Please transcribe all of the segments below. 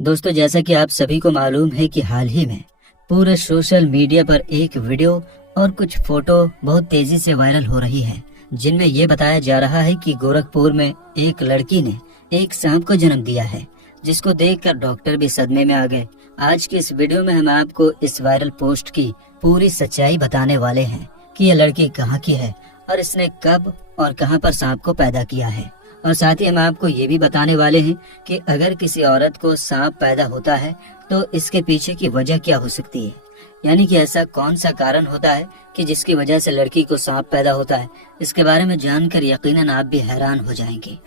दोस्तों, जैसा कि आप सभी को मालूम है कि हाल ही में पूरे सोशल मीडिया पर एक वीडियो और कुछ फोटो बहुत तेजी से वायरल हो रही है, जिनमें ये बताया जा रहा है कि गोरखपुर में एक लड़की ने एक सांप को जन्म दिया है, जिसको देखकर डॉक्टर भी सदमे में आ गए। आज की इस वीडियो में हम आपको इस वायरल पोस्ट की पूरी सच्चाई बताने वाले हैं कि यह लड़की कहाँ की है और इसने कब और कहाँ पर सांप को पैदा किया है। और साथ ही हम आपको ये भी बताने वाले हैं कि अगर किसी औरत को सांप पैदा होता है तो इसके पीछे की वजह क्या हो सकती है, यानी कि ऐसा कौन सा कारण होता है कि जिसकी वजह से लड़की को सांप पैदा होता है। इसके बारे में जानकर यकीनन आप भी हैरान हो जाएंगे।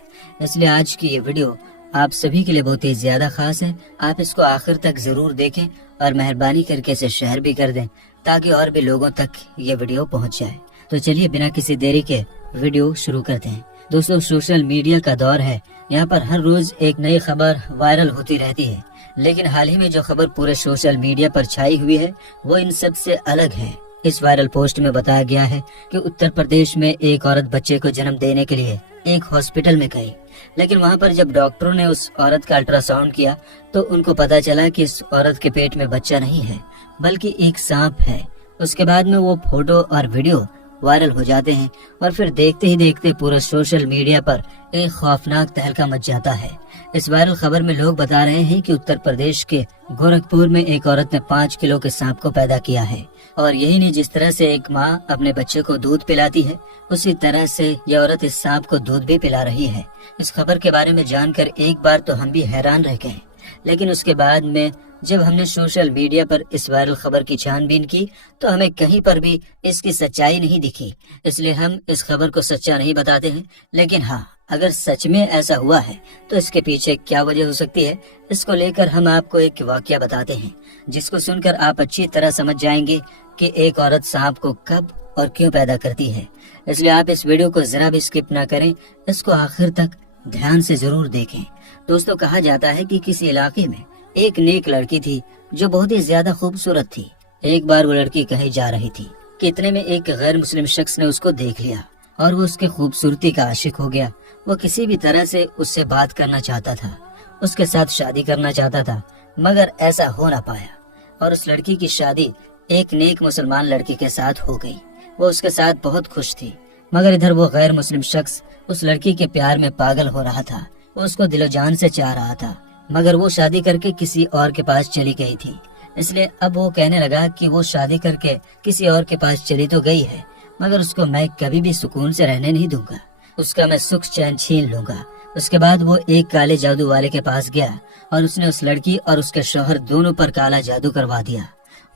इसलिए आज की ये वीडियो आप सभी के लिए बहुत ही ज्यादा खास है। आप इसको आखिर तक जरूर देखें और मेहरबानी करके इसे शेयर भी कर दें ताकि और भी लोगों तक ये वीडियो पहुंच जाए। तो चलिए बिना किसी देरी के वीडियो शुरू करते हैं। दोस्तों, सोशल मीडिया का दौर है, यहाँ पर हर रोज एक नई खबर वायरल होती रहती है, लेकिन हाल ही में जो खबर पूरे सोशल मीडिया पर छाई हुई है वो इन सब से अलग है। इस वायरल पोस्ट में बताया गया है कि उत्तर प्रदेश में एक औरत बच्चे को जन्म देने के लिए एक हॉस्पिटल में गई, लेकिन वहाँ पर जब डॉक्टरों ने उस औरत का अल्ट्रासाउंड किया तो उनको पता चला कि इस औरत के पेट में बच्चा नहीं है बल्कि एक सांप है। उसके बाद में वो फोटो और वीडियो वायरल हो जाते हैं और फिर देखते ही देखते पूरे सोशल मीडिया पर एक खौफनाक तहलका मच जाता है। इस वायरल खबर में लोग बता रहे हैं कि उत्तर प्रदेश के गोरखपुर में एक औरत ने 5 किलो के सांप को पैदा किया है। और यही नहीं, जिस तरह से एक माँ अपने बच्चे को दूध पिलाती है उसी तरह से यह औरत इस सांप को दूध भी पिला रही है। इस खबर के बारे में जानकर एक बार तो हम भी हैरान रह गए, लेकिन उसके बाद में जब हमने सोशल मीडिया पर इस वायरल खबर की छानबीन की तो हमें कहीं पर भी इसकी सच्चाई नहीं दिखी। इसलिए हम इस खबर को सच्चा नहीं बताते हैं, लेकिन हाँ, अगर सच में ऐसा हुआ है तो इसके पीछे क्या वजह हो सकती है, इसको लेकर हम आपको एक वाकया बताते हैं, जिसको सुनकर आप अच्छी तरह समझ जाएंगे कि एक औरत सांप को कब और क्यों पैदा करती है। इसलिए आप इस वीडियो को जरा भी स्किप ना करें, इसको आखिर तक ध्यान से जरूर देखें। दोस्तों, कहा जाता है कि किसी इलाके में एक नेक लड़की थी जो बहुत ही ज्यादा खूबसूरत थी। एक बार वो लड़की कहीं जा रही थी कि इतने में एक गैर मुस्लिम शख्स ने उसको देख लिया और वो उसके खूबसूरती का आशिक हो गया। वो किसी भी तरह से उससे बात करना चाहता था, उसके साथ शादी करना चाहता था, मगर ऐसा हो ना पाया और उस लड़की की शादी एक नेक मुसलमान लड़की के साथ हो गई। वो उसके साथ बहुत खुश थी, मगर इधर वो गैर मुस्लिम शख्स उस लड़की के प्यार में पागल हो रहा था। वो उसको दिलो जान से चाह रहा था, मगर वो शादी करके किसी और के पास चली गई थी। इसलिए अब वो कहने लगा कि वो शादी करके किसी और के पास चली तो गई है, मगर उसको मैं कभी भी सुकून से रहने नहीं दूंगा, उसका मैं सुख चैन छीन लूंगा। उसके बाद वो एक काले जादू वाले के पास गया और उसने उस लड़की और उसके शौहर दोनों पर काला जादू करवा दिया।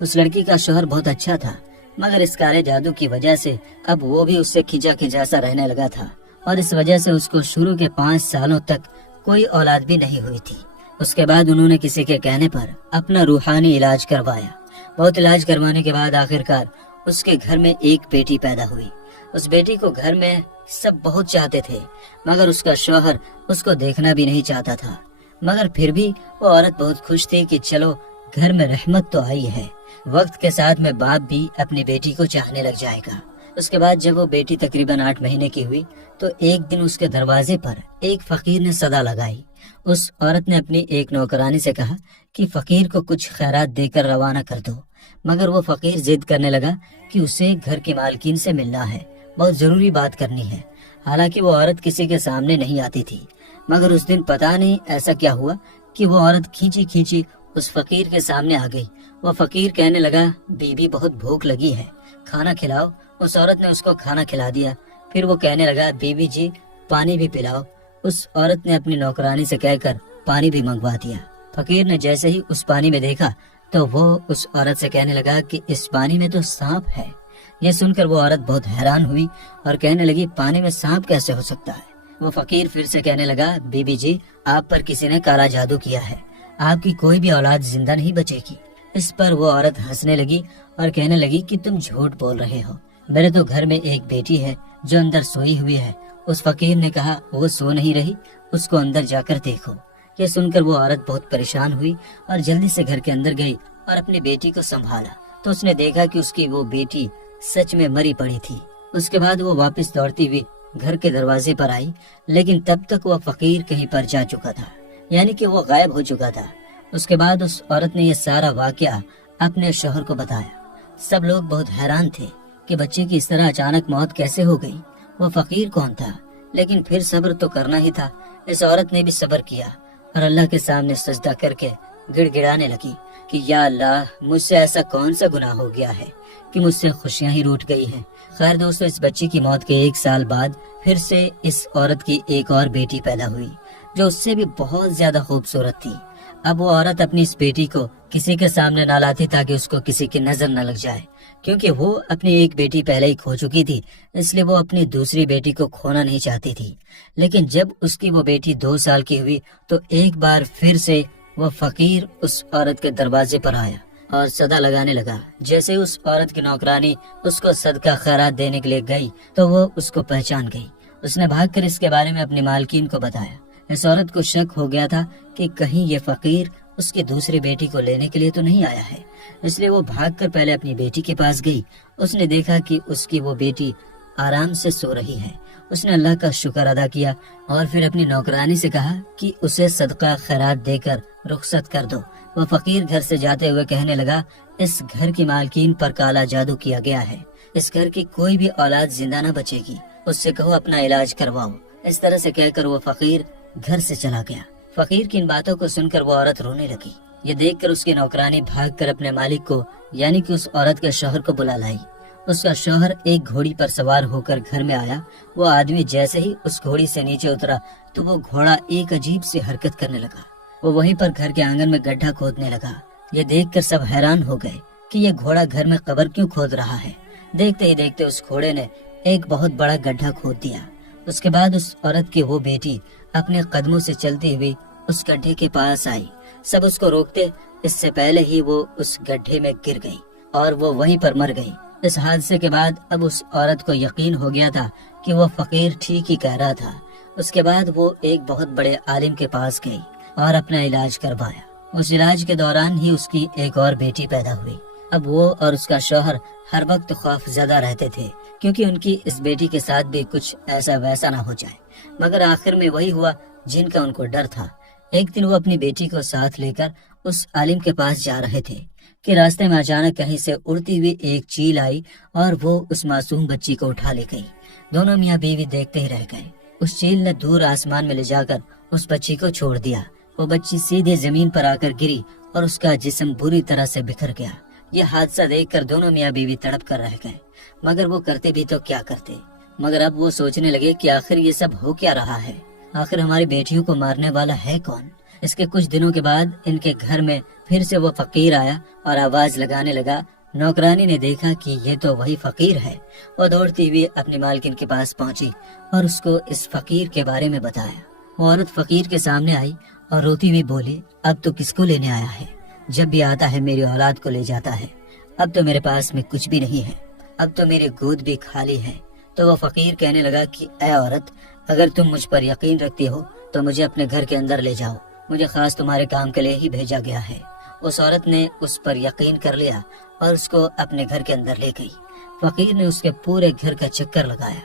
उस लड़की का शौहर बहुत अच्छा था, मगर इस काले जादू की वजह से अब वो भी उससे खिंचा खिंचा सा रहने लगा था और इस वजह से उसको शुरू के 5 सालों तक कोई औलाद भी नहीं हुई थी। उसके बाद उन्होंने किसी के कहने पर अपना रूहानी इलाज करवाया। बहुत इलाज करवाने के बाद आखिरकार उसके घर में एक बेटी पैदा हुई। उस बेटी को घर में सब बहुत चाहते थे, मगर उसका शौहर उसको देखना भी नहीं चाहता था। मगर फिर भी वो औरत बहुत खुश थी कि चलो घर में रहमत तो आई है। वक्त के साथ में बाप भी अपनी बेटी को चाहने लग जाएगा। उसके बाद जब वो बेटी तकरीबन 8 महीने की हुई तो एक दिन उसके दरवाजे पर एक फकीर ने सदा लगाई। उस औरत ने अपनी एक नौकरानी से कहा कि फकीर को कुछ खैरात देकर रवाना कर दो, मगर वो फकीर जिद करने लगा कि उसे घर की मालकिन से मिलना है, बहुत जरूरी बात करनी है। हालांकि वो औरत किसी के सामने नहीं आती थी, मगर उस दिन पता नहीं ऐसा क्या हुआ कि वो औरत खींची खींची उस फकीर के सामने आ गई। वो फकीर कहने लगा, बीबी बहुत भूख लगी है, खाना खिलाओ। उस औरत ने उसको खाना खिला दिया। फिर वो कहने लगा, बीबी जी पानी भी पिलाओ। उस औरत ने अपनी नौकरानी से कहकर पानी भी मंगवा दिया। फकीर ने जैसे ही उस पानी में देखा तो वो उस औरत से कहने लगा कि इस पानी में तो सांप है। ये सुनकर वो औरत बहुत हैरान हुई और कहने लगी, पानी में सांप कैसे हो सकता है। वो फकीर फिर से कहने लगा, बीबी जी आप पर किसी ने काला जादू किया है, आपकी कोई भी औलाद जिंदा नहीं बचेगी। इस पर वो औरत हंसने लगी और कहने लगी कि तुम झूठ बोल रहे हो, मेरे तो घर में एक बेटी है जो अंदर सोई हुई है। उस फकीर ने कहा, वो सो नहीं रही, उसको अंदर जाकर देखो। ये सुनकर वो औरत बहुत परेशान हुई और जल्दी से घर के अंदर गई और अपनी बेटी को संभाला तो उसने देखा कि उसकी वो बेटी सच में मरी पड़ी थी। उसके बाद वो वापस दौड़ती हुई घर के दरवाजे पर आई, लेकिन तब तक वो फकीर कहीं पर जा चुका था, यानी कि वो गायब हो चुका था। اس کے بعد اس عورت نے یہ سارا واقعہ اپنے شوہر کو بتایا۔ سب لوگ بہت حیران تھے کہ بچے کی اس طرح اچانک موت کیسے ہو گئی، وہ فقیر کون تھا؟ لیکن پھر صبر تو کرنا ہی تھا۔ اس عورت نے بھی صبر کیا اور اللہ کے سامنے سجدہ کر کے گڑ گڑانے لگی کہ یا اللہ، مجھ سے ایسا کون سا گناہ ہو گیا ہے کہ مجھ سے خوشیاں ہی روٹ گئی ہیں۔ خیر دوستو، اس بچی کی موت کے 1 سال بعد پھر سے اس عورت کی ایک اور بیٹی پیدا ہوئی جو اس سے بھی بہت زیادہ خوبصورت تھی۔ اب وہ عورت اپنی اس بیٹی کو کسی کے سامنے نہ لاتی تاکہ اس کو کسی کی نظر نہ لگ جائے، کیونکہ وہ اپنی ایک بیٹی پہلے ہی کھو چکی تھی، اس لیے وہ اپنی دوسری بیٹی کو کھونا نہیں چاہتی تھی۔ لیکن جب اس کی وہ بیٹی 2 سال کی ہوئی تو ایک بار پھر سے وہ فقیر اس عورت کے دروازے پر آیا اور صدا لگانے لگا۔ جیسے اس عورت کی نوکرانی اس کو صدقہ خیرات دینے کے لیے گئی تو وہ اس کو پہچان گئی۔ اس نے بھاگ کر اس کے بارے میں اپنی مالکین کو بتایا۔ اس عورت کو شک ہو گیا تھا کہ کہیں یہ فقیر اس کی دوسری بیٹی کو لینے کے لیے تو نہیں آیا ہے، اس لیے وہ بھاگ کر پہلے اپنی بیٹی کے پاس گئی۔ اس نے دیکھا کہ اس کی وہ بیٹی آرام سے سو رہی ہے۔ اس نے اللہ کا شکر ادا کیا اور پھر اپنی نوکرانی سے کہا کہ اسے صدقہ خیرات دے کر رخصت کر دو۔ وہ فقیر گھر سے جاتے ہوئے کہنے لگا، اس گھر کی مالکین پر کالا جادو کیا گیا ہے، اس گھر کی کوئی بھی اولاد زندہ نہ بچے گی، اس سے کہو اپنا علاج کرواؤ۔ اس طرح سے کہہ کر وہ فقیر گھر سے چلا گیا۔ فقیر کی ان باتوں کو سن کر وہ عورت رونے لگی۔ یہ دیکھ کر اس کی نوکرانی بھاگ کر اپنے مالک کو یعنی کہ اس عورت کے شوہر کو بلا لائی۔ اس کا شوہر ایک گھوڑی پر سوار ہو کر گھر میں آیا۔ وہ آدمی جیسے ہی اس گھوڑی سے نیچے اترا تو وہ گھوڑا ایک عجیب سی حرکت کرنے لگا۔ وہ وہیں پر گھر کے آنگن میں گڈھا کھودنے لگا۔ یہ دیکھ کر سب حیران ہو گئے کہ یہ گھوڑا گھر میں قبر کیوں کھود رہا ہے۔ دیکھتے ہی دیکھتے اس گھوڑے نے ایک بہت بڑا گڈھا کھود دیا۔ اس کے بعد اس عورت کی وہ بیٹی اپنے قدموں سے چلتی ہوئی اس گڈھے کے پاس آئی۔ سب اس کو روکتے اس سے پہلے ہی وہ اس گڈھے میں گر گئی اور وہ وہیں پر مر گئی۔ اس حادثے کے بعد اب اس عورت کو یقین ہو گیا تھا کہ وہ فقیر ٹھیک ہی کہہ رہا تھا۔ اس کے بعد وہ ایک بہت بڑے عالم کے پاس گئی اور اپنا علاج کروایا۔ اس علاج کے دوران ہی اس کی ایک اور بیٹی پیدا ہوئی۔ اب وہ اور اس کا شوہر ہر وقت خوف زدہ رہتے تھے کیونکہ ان کی اس بیٹی کے ساتھ بھی کچھ ایسا ویسا نہ ہو جائے، مگر آخر میں وہی ہوا جن کا ان کو ڈر تھا۔ ایک دن وہ اپنی بیٹی کو ساتھ لے کر اس عالم کے پاس جا رہے تھے کہ راستے میں اچانک کہیں سے اڑتی ہوئی ایک چیل آئی اور وہ اس معصوم بچی کو اٹھا لے گئی۔ دونوں میاں بیوی دیکھتے ہی رہ گئے۔ اس چیل نے دور آسمان میں لے جا کر اس بچی کو چھوڑ دیا۔ وہ بچی سیدھے زمین پر آ کر گری اور اس کا جسم بری طرح سے بکھر گیا۔ یہ حادثہ دیکھ کر دونوں میاں بیوی تڑپ کر رہ گئے، مگر وہ کرتے بھی تو کیا کرتے۔ مگر اب وہ سوچنے لگے کہ آخر یہ سب ہو کیا رہا ہے، آخر ہماری بیٹیوں کو مارنے والا ہے کون۔ اس کے کچھ دنوں کے بعد ان کے گھر میں پھر سے وہ فقیر آیا اور آواز لگانے لگا۔ نوکرانی نے دیکھا کہ یہ تو وہی فقیر ہے۔ وہ دوڑتی ہوئی اپنی مالکن کے پاس پہنچی اور اس کو اس فقیر کے بارے میں بتایا۔ وہ عورت فقیر کے سامنے آئی اور روتی ہوئی بولی، اب تو کس کو لینے آیا ہے؟ جب بھی آتا ہے میری اولاد کو لے جاتا ہے، اب تو میرے پاس میں کچھ بھی نہیں ہے، اب تو میری گود بھی خالی ہے۔ تو وہ فقیر کہنے لگا کہ اے عورت، اگر تم مجھ پر یقین رکھتی ہو تو مجھے اپنے گھر کے اندر لے جاؤ، مجھے خاص تمہارے کام کے لیے ہی بھیجا گیا ہے۔ اس عورت نے اس پر یقین کر لیا اور اس کو اپنے گھر کے اندر لے گئی۔ فقیر نے اس کے پورے گھر کا چکر لگایا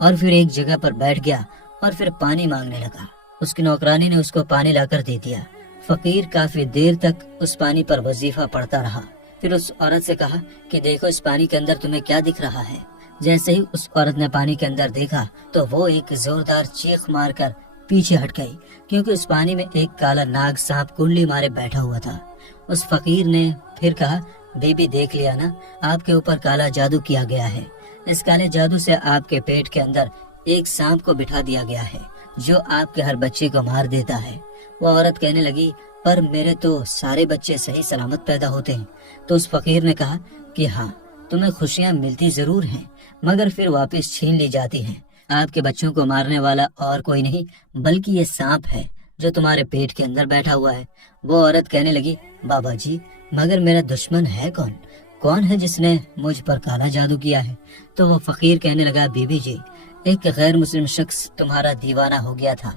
اور پھر ایک جگہ پر بیٹھ گیا اور پھر پانی مانگنے لگا۔ اس کی نوکرانی نے اس کو پانی لا کر دے دیا۔ فقیر کافی دیر تک اس پانی پر وظیفہ پڑھتا رہا۔ پھر اس عورت سے کہا کہ دیکھو اس پانی کے اندر تمہیں کیا دکھ رہا ہے۔ جیسے ہی اس عورت نے پانی کے اندر دیکھا تو وہ ایک زوردار چیخ مار کر پیچھے ہٹ گئی، کیونکہ اس پانی میں ایک کالا ناگ سانپ کنڈلی مارے بیٹھا ہوا تھا۔ اس فقیر نے پھر کہا، بی بی دیکھ لیا نا، آپ کے اوپر کالا جادو کیا گیا ہے۔ اس کالے جادو سے آپ کے پیٹ کے اندر ایک سانپ کو بٹھا دیا گیا ہے جو آپ کے ہر بچے کو مار دیتا ہے۔ وہ عورت کہنے لگی، پر میرے تو سارے بچے صحیح سلامت پیدا ہوتے ہیں۔ تو اس فقیر نے کہا کہ ہاں، تمہیں خوشیاں ملتی ضرور ہیں مگر پھر واپس چھین لی جاتی ہیں۔ آپ کے بچوں کو مارنے والا اور کوئی نہیں بلکہ یہ سانپ ہے جو تمہارے پیٹ کے اندر بیٹھا ہوا ہے۔ وہ عورت کہنے لگی، بابا جی مگر میرا دشمن ہے کون؟ کون ہے جس نے مجھ پر کالا جادو کیا ہے؟ تو وہ فقیر کہنے لگا، بی بی جی ایک غیر مسلم شخص تمہارا دیوانہ ہو گیا تھا،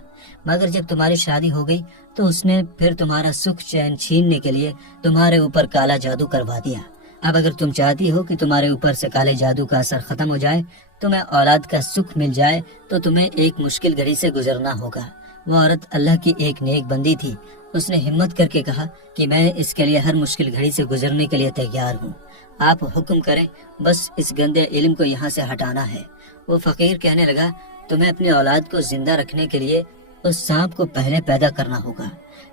مگر جب تمہاری شادی ہو گئی تو اس نے پھر تمہارا سکھ چین چھیننے کے لیے تمہارے اوپر کالا جادو کروا دیا۔ اب اگر تم چاہتی ہو کہ تمہارے اوپر سے کالے جادو کا اثر ختم ہو جائے، تمہیں اولاد کا سکھ مل جائے، تو تمہیں ایک مشکل گھڑی سے گزرنا ہوگا۔ वो औरत अल्लाह की एक नेक बंदी थी। उसने हिम्मत करके कहा कि मैं इसके लिए हर मुश्किल घड़ी से गुजरने के लिए तैयार हूँ, आप हुक्म करें, बस इस गंदे इल्म को यहाँ से हटाना है। वो फकीर कहने लगा, तुम्हें अपनी औलाद को जिंदा रखने के लिए उस सांप को पहले पैदा करना होगा,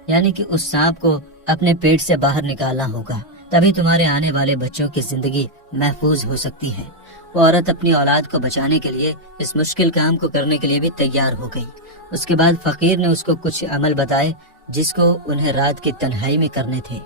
यानी कि उस सांप को अपने पेट से बाहर निकालना होगा, तभी तुम्हारे आने वाले बच्चों की जिंदगी महफूज हो सकती है। वो औरत अपनी औलाद को बचाने के लिए इस मुश्किल काम को करने के लिए भी तैयार हो गई। उसके बाद फकीर ने उसको कुछ अमल बताए जिसको उन्हें रात की तन्हाई में करने थे।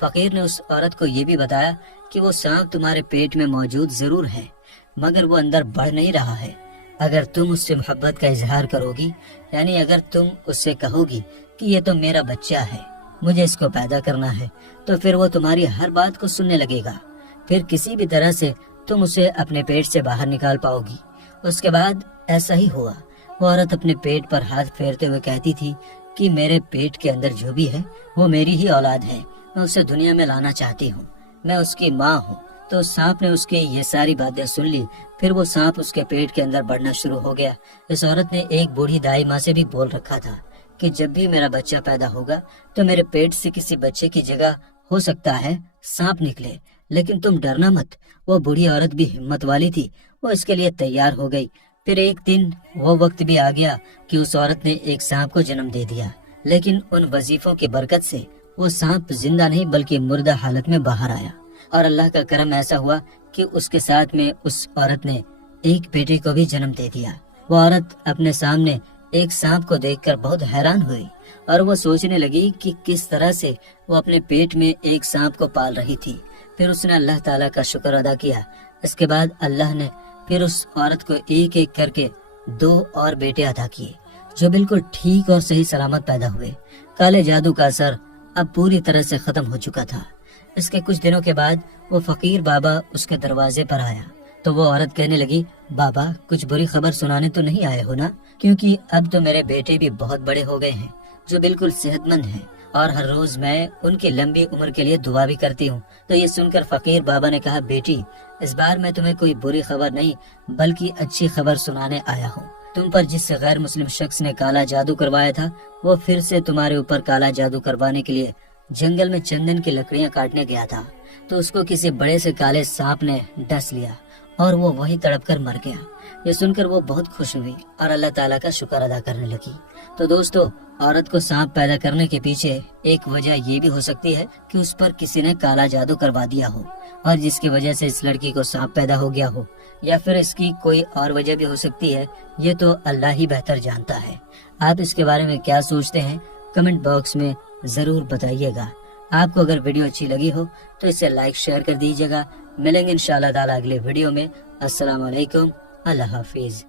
फकीर ने उस औरत को ये भी बताया कि वो सांप तुम्हारे पेट में मौजूद जरूर है, मगर वो अंदर बढ़ नहीं रहा है। अगर तुम उससे मोहब्बत का इजहार करोगी, यानी अगर तुम उससे कहोगी कि ये तो मेरा बच्चा है, मुझे इसको पैदा करना है, तो फिर वो तुम्हारी हर बात को सुनने लगेगा। फिर किसी भी तरह से तुम उसे अपने पेट से बाहर निकाल पाओगी। उसके बाद ऐसा ही हुआ। वो औरत अपने पेट पर हाथ फेरते हुए कहती थी कि मेरे पेट के अंदर जो भी है वो मेरी ही औलाद है, मैं उसे दुनिया में लाना चाहती हूँ, मैं उसकी माँ हूँ। तो सांप ने उसकी ये सारी बातें सुन ली। फिर वो सांप उसके पेट के अंदर बढ़ना शुरू हो गया। इस औरत ने एक बूढ़ी दाई माँ से भी बोल रखा था कि जब भी मेरा बच्चा पैदा होगा तो मेरे पेट से किसी बच्चे की जगह हो सकता है सांप निकले, लेकिन तुम डरना मत। वो बूढ़ी औरत भी हिम्मत वाली थी, वो इसके लिए तैयार हो गई। फिर एक दिन वो वक्त भी आ गया कि उस औरत ने एक सांप को जन्म दे दिया, लेकिन उन वजीफों की बरकत से वो सांप जिंदा नहीं बल्कि मुर्दा हालत में बाहर आया। और अल्लाह का करम ऐसा हुआ कि उसके साथ में उस औरत ने एक बेटे को भी जन्म दे दिया। वो औरत अपने सामने एक सांप को देखकर बहुत हैरान हुई और वो सोचने लगी कि किस तरह से वो अपने पेट में एक सांप को पाल रही थी। फिर उसने अल्लाह ताला का शुक्र अदा किया। इसके बाद अल्लाह ने फिर उस औरत को एक एक करके 2 और बेटे अदा किए जो बिल्कुल ठीक और सही सलामत पैदा हुए। काले जादू का असर अब पूरी तरह से खत्म हो चुका था। इसके कुछ दिनों के बाद वो फकीर बाबा उसके दरवाजे पर आया तो वो औरत कहने लगी, बाबा कुछ बुरी खबर सुनाने तो नहीं आए हो ना, क्योंकि अब तो मेरे बेटे भी बहुत बड़े हो गए हैं जो बिल्कुल सेहतमंद हैं और हर रोज मैं उनकी लंबी उम्र के लिए दुआ भी करती हूँ। तो ये सुनकर फकीर बाबा ने कहा, बेटी इस बार मैं तुम्हें कोई बुरी खबर नहीं बल्कि अच्छी खबर सुनाने आया हूँ। तुम पर जिस गैर मुस्लिम शख्स ने काला जादू करवाया था वो फिर से तुम्हारे ऊपर काला जादू करवाने के लिए जंगल में चंदन की लकड़ियां काटने गया था, तो उसको किसी बड़े से काले सांप ने डस लिया और वो वहीं तड़प कर मर गया। ये सुनकर वो बहुत खुश हुई और अल्लाह ताला का शुक्र अदा करने लगी। तो दोस्तों, औरत को सांप पैदा करने के पीछे एक वजह ये भी हो सकती है कि उस पर किसी ने काला जादू करवा दिया हो और जिसकी वजह से इस लड़की को सांप पैदा हो गया हो, या फिर इसकी कोई और वजह भी हो सकती है। ये तो अल्लाह ही बेहतर जानता है। आप इसके बारे में क्या सोचते हैं कमेंट बॉक्स में जरूर बताइएगा। आपको अगर वीडियो अच्छी लगी हो तो इसे लाइक शेयर कर दीजिएगा। मिलेंगे इंशाअल्लाह ताला अगले वीडियो में। अस्सलाम वालेकुम, अल्लाह हाफिज।